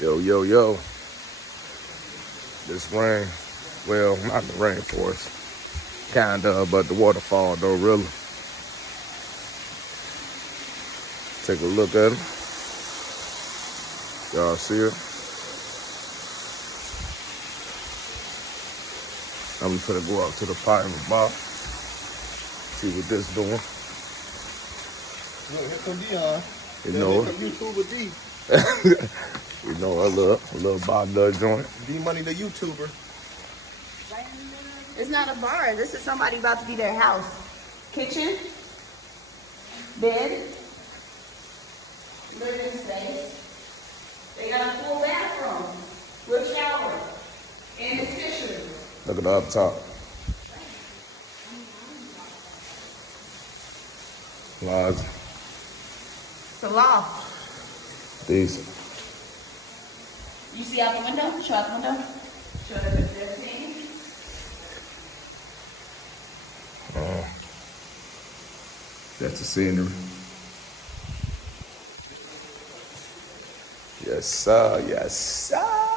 Yo, yo, yo. This rain, well, not the rainforest. Kinda, but the waterfall though, really. Take a look at it. Y'all see it? I'm gonna go out to the pirate bar. See what this doing. Look, here come Dion. You know it. YouTuber D. You know, a little bar does joint. D Money the YouTuber. It's not a bar. This is somebody about to be their house. Kitchen, bed, living space. They got a full bathroom with shower and his kitchen. Look at the up top. Large. It's a loft. Decent. You see out the window? Show out the window. Show that they're seeing. That's the scenery. Yes, sir. Yes, sir.